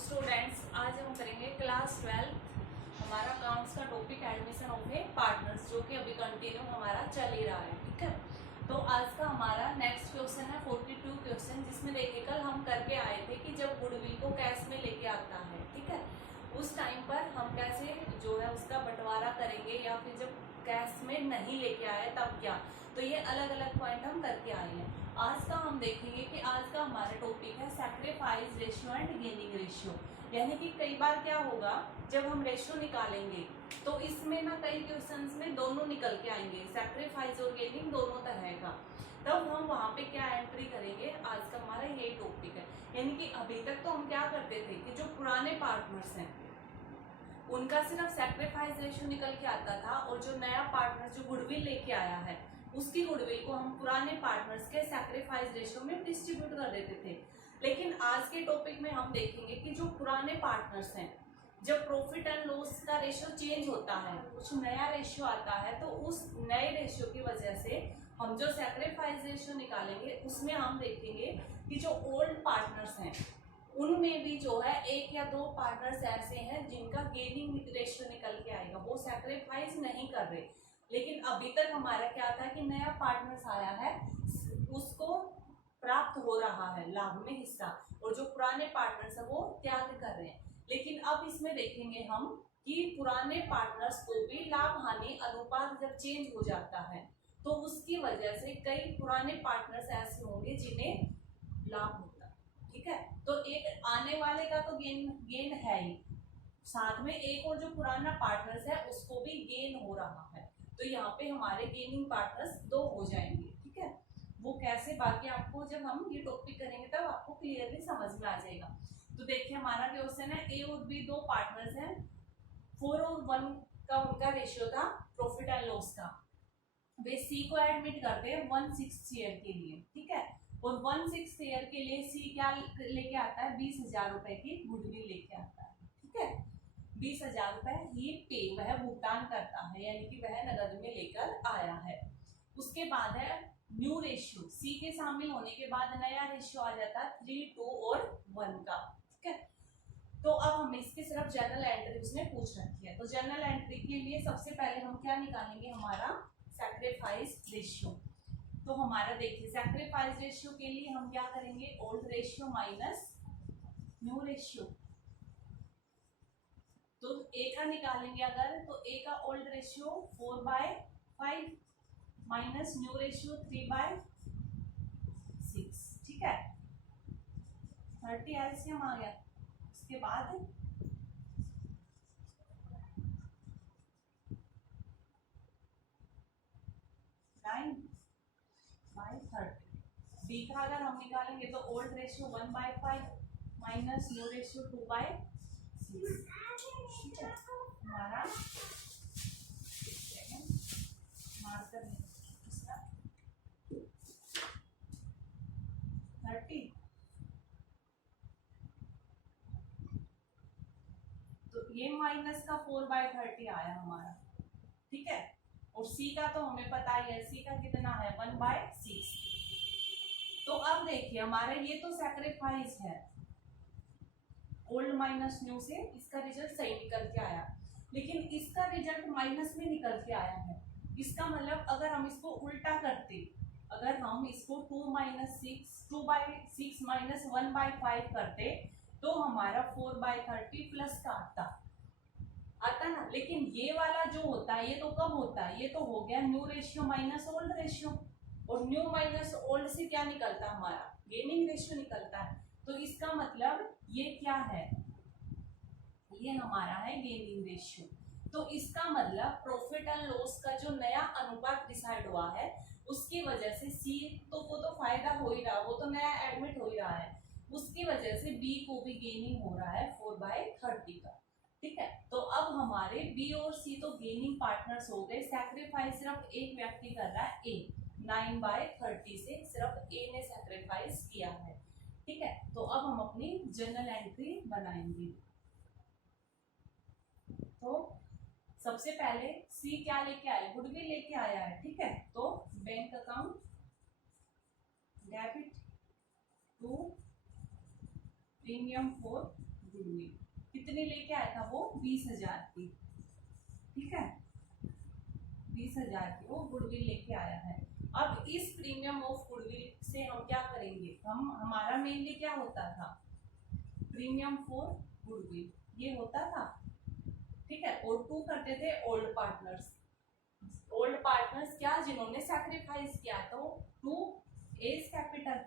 Students, आज हम करेंगे क्लास 12 हमारा अकाउंट्स का topic admission of A partners, जो कि अभी कंटिन्यू हमारा चल ही रहा है। ठीक है, तो आज का हमारा नेक्स्ट क्वेश्चन है 42 क्वेश्चन, जिसमें देखिए कल हम करके आए थे कि जब गुडविल को कैश में लेके आता है, ठीक है, उस टाइम पर हम कैसे जो है उसका बंटवारा करेंगे, या फिर जब कैश में नहीं लेके आए तब क्या। तो ये अलग अलग पॉइंट हम करके आए हैं। आज का हम देखेंगे कि आज का हमारा टॉपिक है sacrifice ratio and gaining ratio. यानी कि कई बार क्या होगा, जब हम रेशियो निकालेंगे तो इसमें ना कई क्वेश्चंस में दोनों निकल के आएंगे, सैक्रिफाइस और गेनिंग दोनों तरह का। तब हम वहाँ पे क्या एंट्री करेंगे, आज का हमारा ये टॉपिक है। यानी कि अभी तक तो हम क्या करते थे कि जो पुराने पार्टनर्स हैं उनका सिर्फ सैक्रिफाइस रेशियो निकल के आता था, और जो नया पार्टनर जो गुडविल लेके आया है उसकी गुडविल को हम पुराने पार्टनर्स के सैक्रिफाइस रेशियो में डिस्ट्रीब्यूट कर देते थे। लेकिन आज के टॉपिक में हम देखेंगे कि जो पुराने पार्टनर्स हैं, जब प्रॉफिट एंड लॉस का रेशियो चेंज होता है, कुछ नया रेशियो आता है, तो उस नए रेशियो की वजह से हम जो सैक्रिफाइस रेशियो निकालेंगे उसमें हम देखेंगे कि जो ओल्ड पार्टनर्स हैं उनमें भी जो है एक या दो पार्टनर्स ऐसे हैं जिनका गेनिंग रेशियो निकल के आएगा, वो सैक्रिफाइस नहीं कर रहे। लेकिन अभी तक हमारा क्या था कि नया पार्टनर्स आया है, उसको प्राप्त हो रहा है लाभ में हिस्सा, और जो पुराने पार्टनर्स है वो त्याग कर रहे हैं। लेकिन अब इसमें देखेंगे हम कि पुराने पार्टनर्स को भी लाभ हानि अनुपात जब चेंज हो जाता है तो उसकी वजह से कई पुराने पार्टनर्स ऐसे होंगे जिन्हें लाभ होता है। ठीक है, तो एक आने वाले का तो गेन है ही, साथ में एक और जो पुराना पार्टनर्स है उसको भी गेन हो रहा है। तो यहाँ पे हमारे गेनिंग पार्टनर्स दो हो जाएंगे। ठीक है, वो कैसे, बाकी आपको जब हम ये टॉपिक करेंगे तब आपको क्लियरली समझ में आ जाएगा। तो देखिए हमारा क्वेश्चन है, ए और बी दो पार्टनर्स हैं, 4 और 1 का उनका रेशियो था प्रॉफिट एंड लॉस का। वे सी को एडमिट करते हैं 1/6 शेयर के लिए। ठीक है, और 1/6 शेयर के लिए सी क्या लेके आता है, 20,000 रुपए की गुडविल लेके आता है। ठीक है, 20,000 रुपए ही पे, वह भुगतान करता है, यानी कि वह नगद में लेकर आया है। उसके बाद है न्यू रेशियो, सी के शामिल होने के बाद नया रेशियो आ जाता है 3, 2 और 1 का। ठीक है, तो अब हम इसकी सिर्फ जनरल एंट्री उसने पूछ रखी है। तो जनरल एंट्री के लिए सबसे पहले हम क्या निकालेंगे, हमारा सैक्रिफाइस रेशियो। तो हमारा देखिए सैक्रिफाइस रेशियो के लिए हम क्या करेंगे, old ratio minus new ratio. तो ए का निकालेंगे अगर, तो ए का old ratio 4/5 minus new ratio 3/6। ठीक है, 30 एलसीएम आ गया। उसके बाद 9/30। बी का अगर हम निकालेंगे तो old ratio 1/5 minus new ratio 2/6। ठीक है, हमारा मार्कर 30। तो ये माइनस का 4/30 आया हमारा। ठीक है, और सी का तो हमें पता ही है, सी का कितना है 1/6। तो अब देखिए हमारा ये तो सैक्रिफाइस है, ओल्ड माइनस न्यू से इसका रिजल्ट सही निकल के आया, लेकिन इसका रिजल्ट माइनस में निकल के आया है। इसका मतलब अगर हम इसको उल्टा करते, अगर हम इसको 2/6 माइनस 1/5 करते तो हमारा 4/30 प्लस का आता ना। लेकिन ये वाला जो होता है ये तो कब होता है, ये तो हो गया new ratio minus old ratio, और न्यू माइनस ओल्ड से क्या निकलता है, हमारा गेनिंग रेशियो निकलता है। तो इसका मतलब ये क्या है, ये हमारा है गेनिंग रेशियो। तो इसका मतलब प्रॉफिट एंड लॉस का जो नया अनुपात डिसाइड हुआ है उसकी वजह से सी तो को तो फायदा हो ही रहा, वो तो नया एडमिट हो ही रहा है, उसकी वजह से बी को भी गेनिंग हो रहा है 4/30 का। ठीक है, तो अब हमारे बी और सी तो गेनिंग पार्टनर्स हो गए, सैक्रिफाइस सिर्फ एक व्यक्ति कर रहा है, ए 9/30 से सिर्फ ए ने सैक्रिफाइस किया है। ठीक है, तो अब हम अपनी जर्नल एंट्री बनाएंगे। तो सबसे पहले सी क्या लेके आया, गुडविल लेके आया है। ठीक है, तो bank account debit to premium for goodwill कितनी लेके आया था वो 20,000 की, ठीक है 20,000 की वो गुडविल लेके आया है। अब इस प्रीमियम ऑफ गुडविल से हम क्या करेंगे, हम हमारा मेनली क्या होता था प्रीमियम फॉर गुडविल ये होता था, ठीक है। और टू करते थे ओल्ड पार्टनर्स, ओल्ड पार्टनर्स क्या जिन्होंने सैक्रिफाइस किया, तो to A's capital,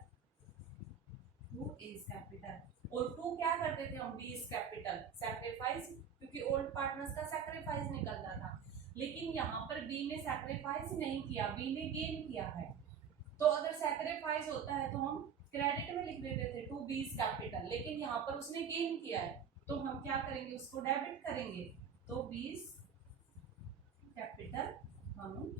to A's capital. और टू क्या करते थे हम बी एज कैपिटल सैक्रिफाइस, क्योंकि ओल्ड पार्टनर्स का सैक्रिफाइस निकलता था। लेकिन यहाँ पर बी ने सैक्रिफाइस नहीं किया, बी ने गेन किया है। तो अगर सैक्रिफाइस होता है तो हम क्रेडिट में लिख देते थे टू बीज कैपिटल, लेकिन यहाँ पर उसने गेन किया है तो हम क्या करेंगे उसको डेबिट करेंगे, तो बीज कैपिटल अमाउंट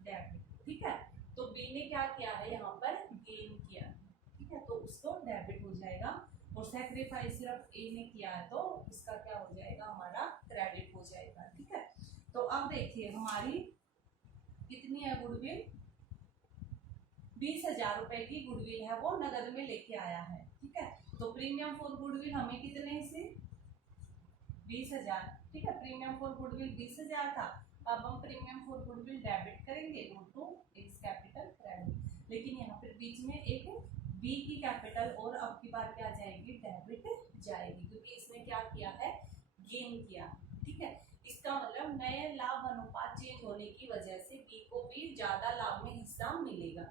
डेबिट, ठीक है। तो बी ने क्या किया है यहाँ पर गेन किया, ठीक है, तो उसको डेबिट हो जाएगा। और सैक्रिफाइस सिर्फ ए ने किया है तो इसका क्या हो जाएगा हमारा क्रेडिट हो जाएगा, ठीक है। तो अब देखिए हमारी कितनी है गुडविल, 20,000 रुपए की गुडविल है वो नगद में लेके आया है, ठीक है। तो प्रीमियम फॉर गुडविल हमें कितने से 20,000, ठीक है, प्रीमियम फॉर गुडविल 20,000 था। अब हम प्रीमियम फॉर गुडविल डेबिट करेंगे टू एक्स कैपिटल क्रेडिट, लेकिन यहाँ पर बीच में एक बी की कैपिटल और अब की बार क्या जाएगी डेबिट जाएगी, क्योंकि इसने क्या किया है गेन किया, ठीक है। इसका मतलब नए लाभ अनुपात चेंज होने की वजह से बी को भी ज्यादा लाभ में हिस्सा मिलेगा।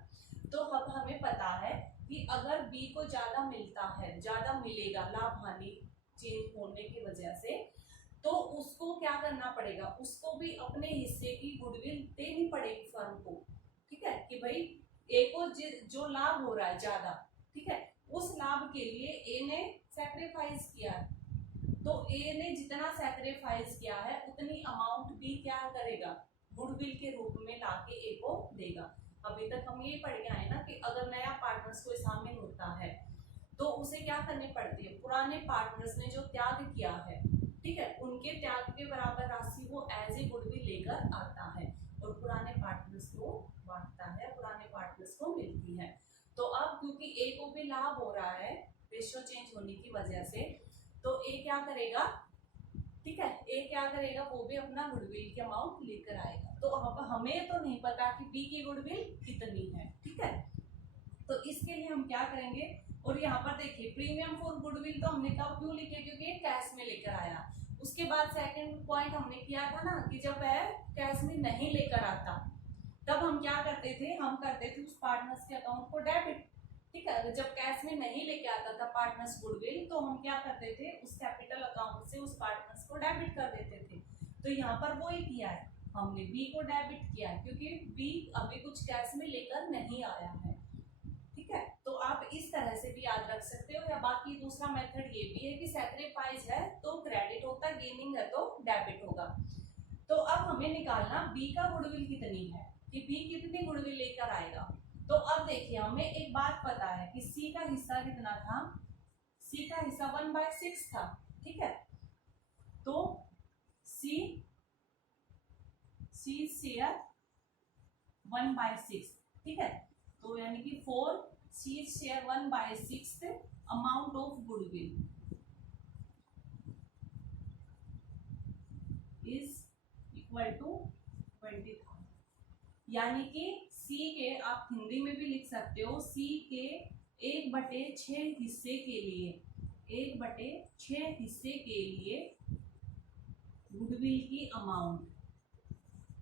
तो अब हमें पता है कि अगर बी को ज्यादा मिलता है, ज्यादा मिलेगा लाभ हानि चेंज होने की वजह से, तो उसको क्या करना पड़ेगा, उसको भी अपने हिस्से की गुडविल देनी पड़ेगी फर्म को, ठीक है। कि भाई ए को जो लाभ हो रहा है ज्यादा, ठीक है, उस लाभ के लिए ए ने सैक्रिफाइस किया, तो ए ने जितना सैक्रिफाइस किया है उतनी अमाउंट बी क्या करेगा गुडविल के रूप में लाके ए को देगा। अभी तक हम ये पढ़ के आए ना कि अगर नया पार्टनर्स कोई शामिल होता है तो उसे क्या करनी पड़ती है, पुराने पार्टनर्स ने जो त्याग किया है, ठीक है, उनके त्याग के बराबर राशि वो एज ए गुडविल लेकर आता है और पुराने पार्टनर्स को बांटता है, पुराने पार्टनर्स को मिलती है। तो अब क्योंकि ए को भी लाभ हो रहा है रेशियो चेंज होने की वजह से, तो ए क्या करेगा, ठीक है, ए क्या करेगा वो भी अपना गुडविल की अमाउंट लेकर आएगा। तो अब हमें तो नहीं पता कि बी की गुडविल कितनी है, ठीक है। तो इसके लिए हम क्या करेंगे, और यहाँ पर देखिए प्रीमियम फॉर गुडविल तो हमने कब क्यों लिखे, क्योंकि कैश में लेकर आया। उसके बाद सेकंड पॉइंट हमने किया था ना कि जब वह कैश में नहीं लेकर आता तब हम क्या करते थे, हम करते थे उस पार्टनर्स के अकाउंट को डेबिट, ठीक है। जब कैश में नहीं लेके आता था पार्टनर्स गुडविल तो हम क्या करते थे उस कैपिटल अकाउंट से उस पार्टनर्स को डेबिट कर देते थे। तो यहाँ पर वो ही किया है, हमने बी को डेबिट किया है क्योंकि बी अभी कुछ कैश में लेकर नहीं आया है, ठीक है। तो आप इस तरह से भी याद रख सकते हो, या बाकी दूसरा मेथड ये भी है कि सैक्रिफाइस है तो क्रेडिट होता है, गेनिंग है तो डेबिट होगा। तो अब हमें निकालना बी का गुडविल कितनी है, कि बी कितनी गुडविल लेकर आएगा। तो अब देखिए हमें एक बात पता है कि सी का हिस्सा कितना था, सी का हिस्सा 1/6 था, ठीक है। तो सी शेयर 1/6, ठीक है। तो यानी कि 4 C share 1/6 amount of goodwill is equal to 20,000, यानी कि सी के आप हिंदी में भी लिख सकते हो, सी के 1/6 हिस्से के लिए, 1/6 हिस्से के लिए गुडविल की अमाउंट,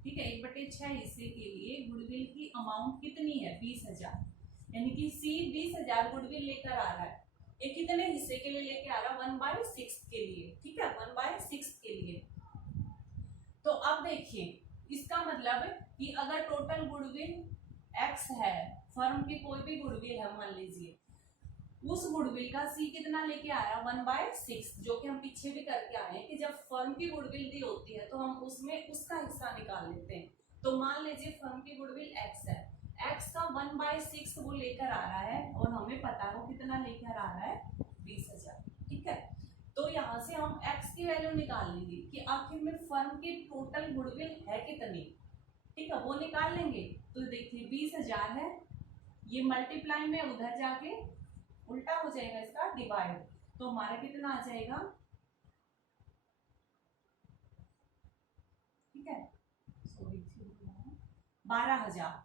ठीक है, 1/6 हिस्से के लिए गुडविल की अमाउंट कितनी है 20,000, यानी कि सी 20,000 गुडविल लेकर आ रहा है। ये कितने हिस्से के लिए लेके आ रहा है 1/6 के लिए, ठीक है, 1/6 के लिए। तो अब देखिए इसका मतलब कि अगर टोटल गुडविल एक्स है, फर्म की कोई भी गुडविल है मान लीजिए, उस गुडविल का सी कितना लेके आया 1/6, जो कि हम पीछे भी करके आए हैं कि जब फर्म की गुडविल दी होती है तो हम उसमें उसका हिस्सा निकाल लेते हैं। तो मान लीजिए फर्म की गुडविल एक्स है, एक्स का 1/6 वो लेकर आ रहा है और हमें पता है वो कितना लेकर आ रहा है 20,000, ठीक है। तो यहाँ से हम एक्स की वैल्यू निकाल लेंगे कि आखिर में फर्म की टोटल गुडविल है कितनी, ठीक है, वो निकाल लेंगे। तो देखिए 20,000 है, ये मल्टीप्लाई में उधर जाके उल्टा हो जाएगा इसका डिवाइड, तो तो हमारा कितना आ जाएगा, ठीक है, सॉरी 12,000,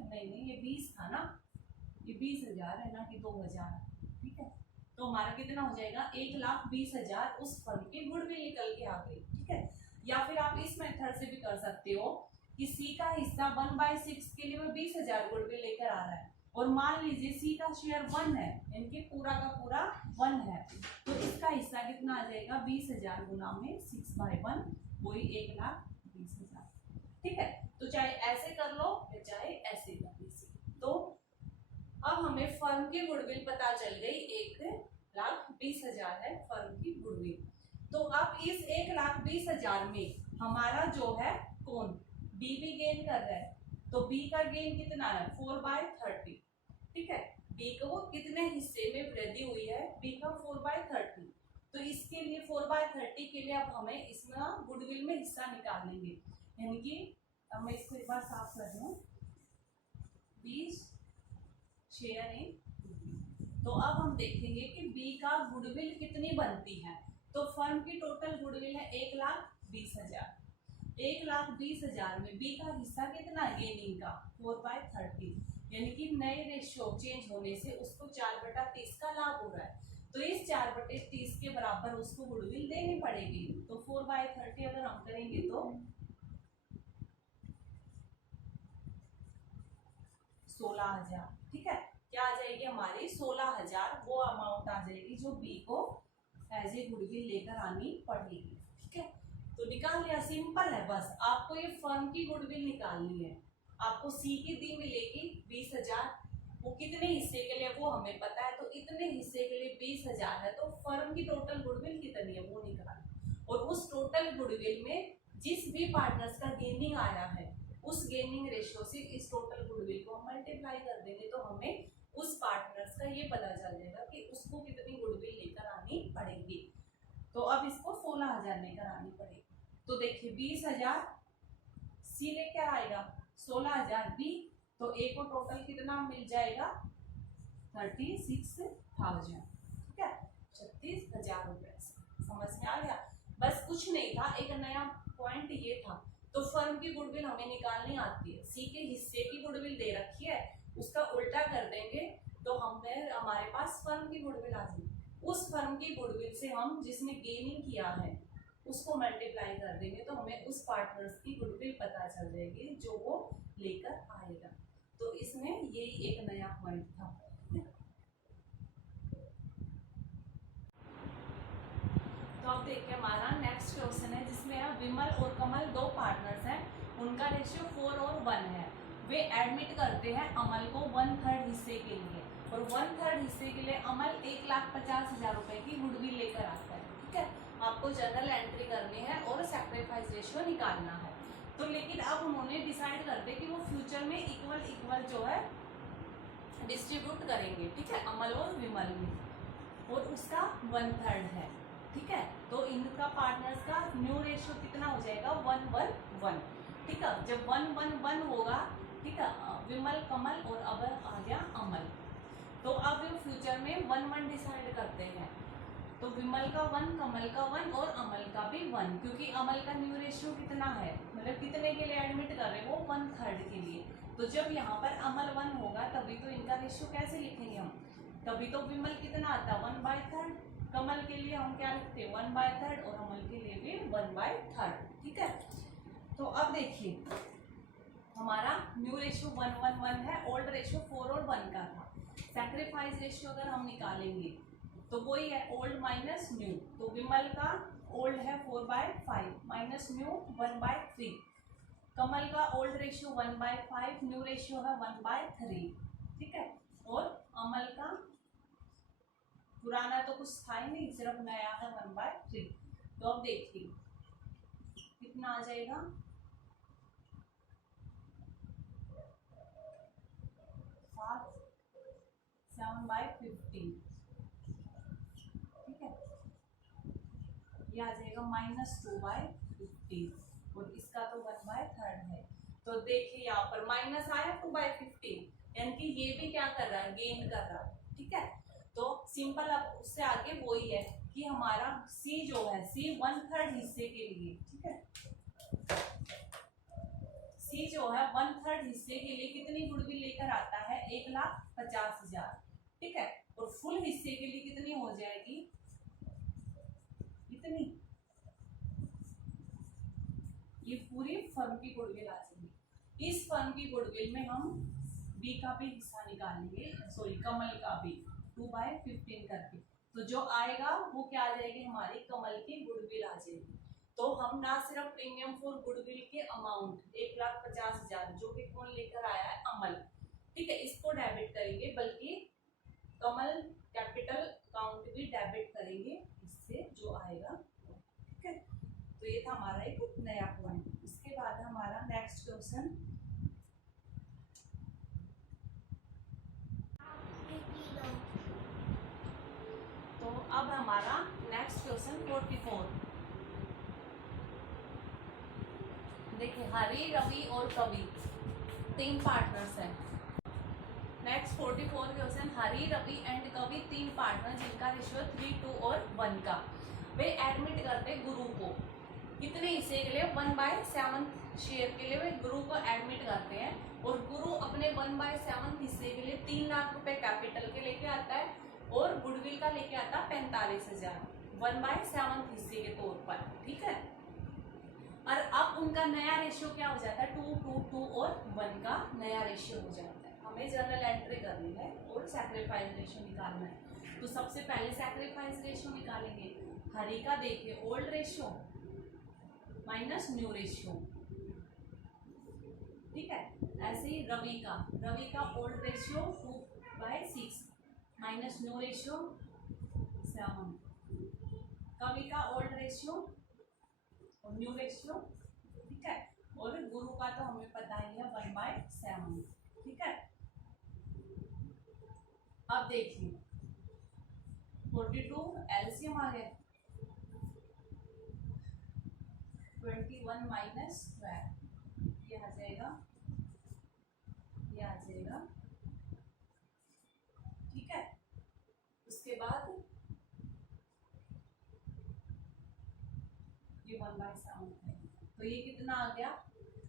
नहीं ये 20 था ना, ये 20,000 है ना कि 2,000, ठीक है। तो हमारा कितना हो जाएगा, 1,20,000 उस फर्म की गुडविल निकल के आ गई, ठीक है। या फिर आप इस मेथड से भी कर सकते हो कि सी का हिस्सा 1/6 के लिए वो 20,000 गुडविल लेकर आ रहा है, और मान लीजिए सी का शेयर 1 है, इनके पूरा का पूरा 1 है, तो इसका हिस्सा कितना आ जाएगा, 20,000 गुना में 6/1, वही 1,20,000, ठीक है। तो चाहे ऐसे कर लो या चाहे ऐसे कर लीजिए। तो अब हमें फर्म की गुडविल पता चल गई, 1,20,000 है फर्म की गुडविल। तो अब इस 1,20,000 में हमारा जो है कौन, बी भी गेन कर रहा है, तो बी का गेन कितना है, 4/30, ठीक है। बी को कितने हिस्से में वृद्धि हुई है, बी का 4/30, तो इसके लिए 4/30 के लिए अब हमें इसमें गुडविल में हिस्सा निकाल लेंगे, यानी कि अब मैं इसको एक बार साफ कर दूं, 20 शेयर इन, तो अब हम देखेंगे कि बी का गुडविल कितनी बनती है। तो फर्म की टोटल गुडविल है 1,20,000, 1,20,000 में बी का हिस्सा कितना है गेनिंग का, 4/30, यानी कि नए रेशियो चेंज होने से उसको 4/30 का लाभ हो रहा है, तो इस 4/30 के बराबर उसको गुडविल देनी पड़ेगी। तो 4/30 अगर हम करेंगे तो 16,000, ठीक है, क्या आ जाएगी हमारी 16,000, वो अमाउंट आ जाएगी जो बी को एज ए गुडविल लेकर आनी पड़ेगी, ठीक है। तो निकाल लिया, सिंपल है, बस आपको ये फर्म की गुडविल निकालनी है। आपको सी की दी मिलेगी 20,000, वो कितने हिस्से के लिए वो हमें पता है, तो इतने हिस्से के लिए 20,000 है, तो फर्म की टोटल गुडविल कितनी है वो निकाल, और उस टोटल गुडविल में जिस भी पार्टनर्स का गेनिंग आया है उस गेनिंग रेशियो से इस टोटल गुडविल को हम मल्टीप्लाई कर देंगे, तो हमें उस पार्टनर्स का ये पता चल जाएगा कि उसको कितनी गुडविल लेकर आनी पड़ेगी। तो अब इसको 16,000 लेकर आनी पड़ेगी। तो देखिए 20,000 सी लेकर आएगा, 16,000 बी, तो ए को टोटल कितना मिल जाएगा, 36,000, ठीक है, 36,000 रुपए। समझ में आ गया, बस कुछ नहीं था, एक नया पॉइंट ये था। तो फर्म की गुडविल हमें निकालनी आती है, सी के हिस्से की गुडविल दे रखी है, उसका उल्टा कर देंगे तो हमारे पास फर्म की गुडविल आ जाएगी। उस फर्म की गुडविल से हम जिसने गेनिंग किया है उसको मल्टीप्लाई कर देंगे, तो हमें उस पार्टनर्स की गुडविल पता चल जाएगी जो वो लेकर आएगा। तो इसमें यही एक नया पॉइंट था। तो अब देखिए हमारा नेक्स्ट क्वेश्चन है, जिसमें विमल और कमल दो पार्टनर्स हैं, उनका रेशियो 4 और 1 है। वे एडमिट करते हैं अमल को 1/3 हिस्से के लिए, और 1/3 हिस्से के लिए अमल 1,50,000 रुपए की गुडविल लेकर आता है, ठीक है। आपको जर्नल एंट्री करनी है और सैक्रिफाइस रेशियो निकालना है। तो लेकिन अब उन्होंने डिसाइड कर दिया कि वो फ्यूचर में इक्वल जो है डिस्ट्रीब्यूट करेंगे, ठीक है, अमल और विमल में, और उसका 1/3 है, ठीक है। तो इनका पार्टनर्स का न्यू रेशियो कितना हो जाएगा, 1:1, ठीक है। जब 1:1 होगा, ठीक है, विमल कमल और अब आ गया अमल, तो अब फ्यूचर में 1:1 डिसाइड करते हैं, तो विमल का 1, कमल का 1 और अमल का भी 1, क्योंकि अमल का न्यू रेशियो कितना है, मतलब कितने के लिए एडमिट कर रहे हैं वो 1/3 के लिए। तो जब यहाँ पर अमल 1 होगा तभी तो इनका रेशियो कैसे लिखेंगे हम, तभी तो विमल कितना आता है 1/3, कमल के लिए हम क्या लिखते हैं 1/3, और अमल के लिए भी 1/3, ठीक है। तो अब देखिए हमारा न्यू रेशियो 1:1 है, ओल्ड रेशियो 4 और 1 का था। सैक्रिफाइस रेशियो अगर हम निकालेंगे तो वही है ओल्ड माइनस न्यू, तो विमल का ओल्ड है 4/5 माइनस न्यू 1/3, कमल का ओल्ड रेशियो 1/5, न्यू रेशियो है 1/3, ठीक है, और अमल का पुराना तो कुछ था ही नहीं, सिर्फ नया है 1/3। तो अब देखिए कितना आ जाएगा, 7/15, ठीक है, ये आ जाएगा -2/15, और इसका तो 1/3 है। तो देखिए यहाँ पर माइनस आया 2/15, यानी कि ये भी क्या कर रहा है, गेन कर रहा है, ठीक है। तो सिंपल। अब उससे आगे वही है कि हमारा सी जो है, सी 1/3 हिस्से के लिए, ठीक है, सी जो है 1/3 हिस्से के लिए कितनी गुडविल लेकर आता है, 1,50,000, ठीक है। और फुल हिस्से के लिए कितनी हो जाएगी, इतनी, ये पूरी फर्म की गुडविल आ जाएगी। इस फर्म की गुडविल में हम बी का भी हिस्सा निकालेंगे, सॉरी कमल का भी, 2/15 करके। तो जो आएगा वो क्या आ जाएगी, हमारी कमल की गुडविल आ जाएगी। तो हम ना सिर्फ प्रीमियम फॉर गुडविल के अमाउंट 1,50,000 जो कि कौन लेकर आया है, अमल, ठीक है, इसको डेबिट करेंगे, बल्कि कमल कैपिटल अकाउंट भी डेबिट करेंगे, इससे जो आएगा, ठीक है। तो ये था हमारा एक नया पॉइंट। इसके बाद हमारा नेक्स्ट क्वेश्चन, तो अब हमारा नेक्स्ट क्वेश्चन 44। देखिए हरी, रवि और कवि 3 पार्टनर्स हैं। Next 44 question, Hari, Ravi and Kavi 3 partner जिनका रेशियो 3, 2 और 1 का, वे एडमिट करते गुरु को कितने हिस्से के लिए, 1/7 शेयर के लिए वे गुरु को एडमिट करते हैं। और गुरु अपने 1/7 हिस्से के लिए 3 लाख रुपए कैपिटल के लेके आता है और गुडविल का लेके आता है 45,000 1/7 हिस्से के तौर पर, ठीक है। और अब उनका नया रेशियो क्या हो जाता है, 2, 2, 2 और 1 का नया रेशियो हो जाता है। हमें जर्नल एंट्री करनी है और सैक्रिफाइस रेशियो निकालना है। तो सबसे पहले सैक्रिफाइस रेशियो निकालेंगे। हरी का देखिए old ratio minus new ratio, ठीक है। ऐसे ही रवि का old ratio 2/6 minus new ratio 7, कवि का ओल्ड रेशियो और न्यू रेशियो, ठीक है। और गुरु का तो हमें पता ही है 1/7, ठीक है। अब देखिए 42 एलसीएम आ गया, 21 माइनस 12, ये आ जाएगा, ये आ जाएगा, ठीक है। उसके बाद ये 1/7 है, तो ये कितना आ गया,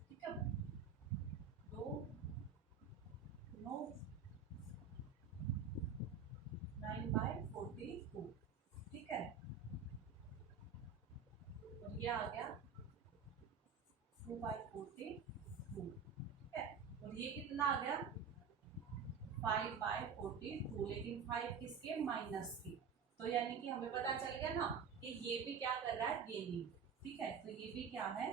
ठीक है, 2, 9, 9/42, ठीक है। और ये आ गया 2/42, ठीक है। और ये कितना आ गया 5/42, लेकिन 5 किसके, माइनस की। तो यानी कि हमें पता चल गया ना कि ये भी क्या कर रहा है, गेनिंग, ठीक है। तो ये भी क्या है,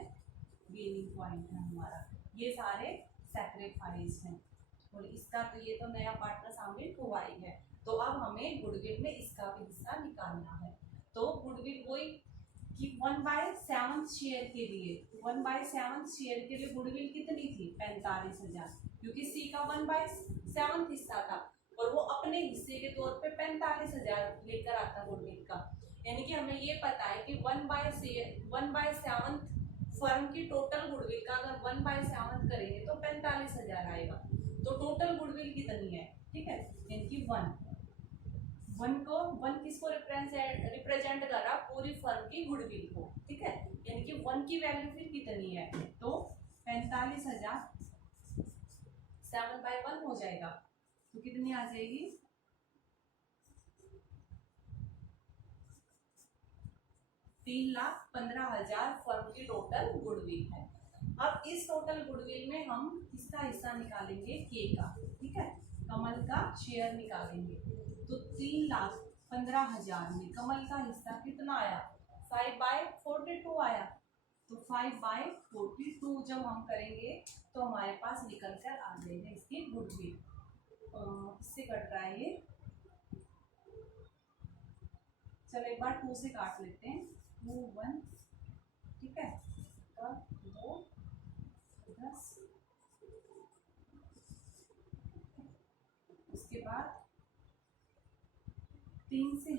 गेनिंग पॉइंट है हमारा। ये सारे सैक्रिफाइस हैं और इसका तो ये तो नया पार्टनर शामिल हुआ ही है। तो अब हमें गुडविल में इसका भी हिस्सा निकालना है। तो गुडविल वही कि 1/7 शेयर के लिए, 1/7 शेयर के लिए गुडविल कितनी थी, 45,000, क्योंकि सी का 1/7 हिस्सा था और वो अपने हिस्से के तौर पे 45,000 लेकर आता गुडविल का। यानी कि हमें ये पता है कि 1/7 फर्म की टोटल गुडविल का अगर 1/7 करेंगे तो 45,000 आएगा। तो टोटल गुडविल कितनी है, ठीक है, यानी कि 1 किसको रिप्रेजेंट कर रहा, पूरी फर्म की गुडविल को, ठीक है। यानी कि 1 की वैल्यू फिर कितनी है, तो 45,000 7/1 हो जाएगा, तो कितनी आ जाएगी, 3,15,000 फर्म की टोटल गुडविल है। अब इस टोटल गुडविल में हम किसका हिस्सा निकालेंगे, के का, ठीक है, कमल का शेयर निकालेंगे। तो 3,15,000 में कमल का हिस्सा कितना आया, 5/42 आया। तो 5/42 जब हम करेंगे तो हमारे पास निकल कर आ जाएगा इसकी गुडविल। इससे कट रहा है ये, चलो एक बार 2 से काट लेते हैं, 2, 1, ठीक है, 2, 10, उसके बाद 3 से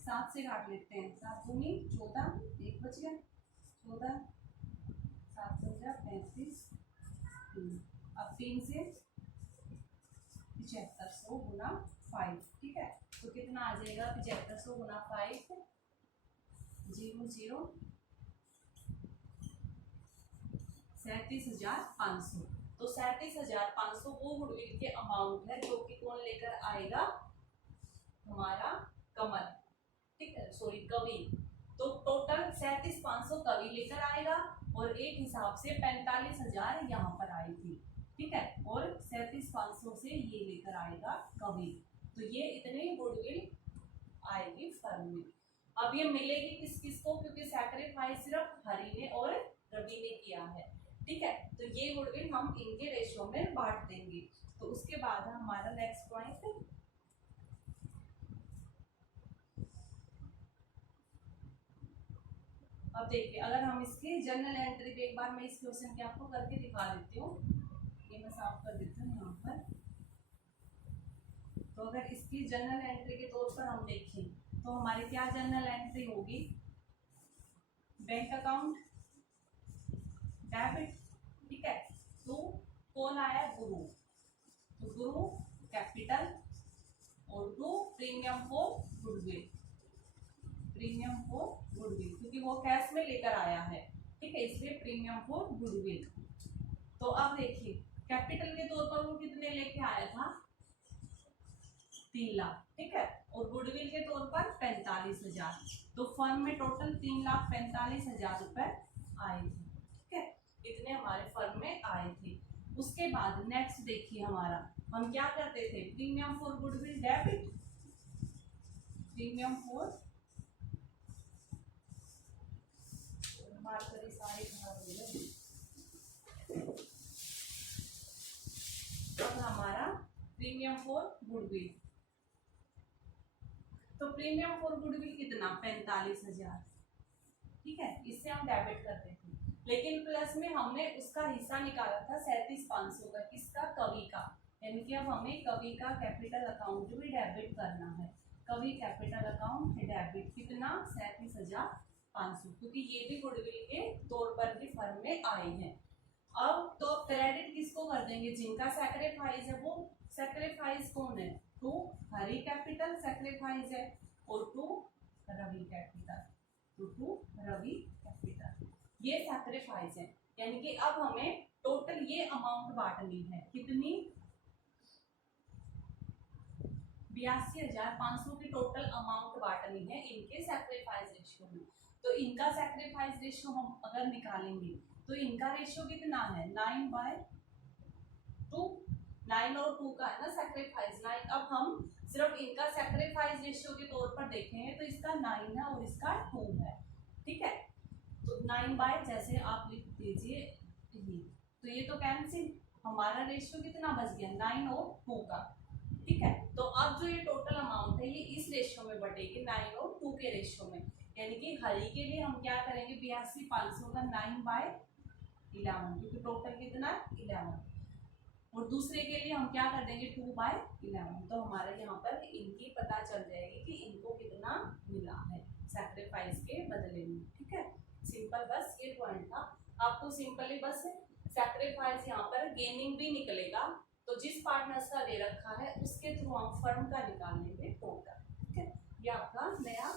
7 से काट लेते हैं, 7 दूनी 14, 1 बच गया, 14, 7 35, 3, अब 3 से 75, 100 गुना 5, ठीक है। तो कितना आ जाएगा 7500 गुना 5, 0 37,500। तो 37,500 वो गुडविल के अमाउंट है जो कि कौन लेकर आएगा, हमारा कमल, ठीक है, सॉरी कवि। तो टोटल 37,500 कवि लेकर आएगा और एक हिसाब से 45,000 यहाँ पर आई थी, ठीक है, और 37,500 से ये लेकर आएगा कवि। तो ये इतने गुडविल आएगी फर्म में। अब ये मिलेगी किस किस को, क्योंकि सैक्रिफाइस सिर्फ हरि ने और रवि ने किया है, ठीक है। तो ये गुडविल हम इनके रेशियो में बांट देंगे। तो उसके बाद हमारा नेक्स्ट पॉइंट, अब देखिए अगर हम इसकी जर्नल एंट्री पे, एक बार मैं इस क्वेश्चन के आपको करके दिखा देती हूँ, ये मैं साफ कर देती हूँ यहाँ पर। तो अगर इसकी जर्नल एंट्री के तौर पर हम देखें तो हमारी क्या जर्नल एंट्री होगी, बैंक अकाउंट डेबिट, ठीक है। तो कौन आया, गुरु, तो गुरु कैपिटल और to premium for goodwill, premium for goodwill, क्योंकि वो कैश में लेकर आया है, ठीक है, इसलिए प्रीमियम फॉर गुडविल। तो अब देखिए कैपिटल के तौर पर वो कितने लेके आया था, 3 लाख, ठीक है, और गुडविल के तौर पर 45,000। तो फर्म में टोटल 3,45,000 रुपए आए थे, ठीक है, इतने हमारे फर्म में आए थे। उसके बाद नेक्स्ट देखिए हमारा, हम क्या करते थे, premium for goodwill debit, premium for, marker सारे खराब हो गए। अब हमारा प्रीमियम फॉर गुडविल, तो प्रीमियम फॉर गुडविल कितना, 45,000, ठीक है, इससे हम डेबिट करते थे। लेकिन प्लस में हमने उसका हिस्सा निकाला था 37,500 का, किसका, कवि का, यानी कि अब हमें कवि का कैपिटल अकाउंट भी डेबिट करना है। कवि कैपिटल अकाउंट डेबिट कितना, 37,500, क्योंकि ये भी गुडविल के तौर पर भी फर्म में आए हैं। अब तो क्रेडिट किसको कर देंगे, जिनका सैक्रिफाइस है, वो सैक्रिफाइस कौन है, टू हरि कैपिटल सैक्रिफाइस है और to Ravi capital, to Ravi capital, ये सैक्रिफाइस है। यानी कि अब हमें टोटल ये अमाउंट बांटनी है, कितनी, 82,500 की टोटल अमाउंट बांटनी है इनके सैक्रिफाइस रेशियो में। तो इनका सैक्रिफाइस रेशियो हम अगर निकालेंगे तो इनका रेशियो कितना है, 9/2, 9 और 2 का है ना सैक्रिफाइस 9। अब हम सिर्फ इनका सैक्रिफाइस रेशियो के तौर पर देखेंगे तो इसका 9 है और इसका 2 है, ठीक है। तो 9 जैसे आप लिख दीजिए ये, तो ये तो कैंसिल, हमारा रेशियो कितना बच गया, 9 और 2 का, ठीक है। तो अब जो ये टोटल अमाउंट है ये इस रेशियो में बढ़ेगी, 9 और 2 के रेशियो में। यानी कि हरी के लिए हम क्या करेंगे, 82,500 का 9/11, क्योंकि टोटल कितना 11, और दूसरे के लिए हम क्या कर देंगे 2/11। तो हमारे यहाँ पर इनकी पता चल जाएगी कि इनको कितना मिला है सैक्रिफाइस के बदले में, ठीक है। सिंपल बस ये पॉइंट था, आपको सिंपली बस सैक्रिफाइस यहाँ पर गेनिंग भी निकलेगा, तो जिस पार्टनर्स का दे रखा है उसके थ्रू हम फर्म का निकाल लेंगे टोटल, ठीक है। ये आपका नया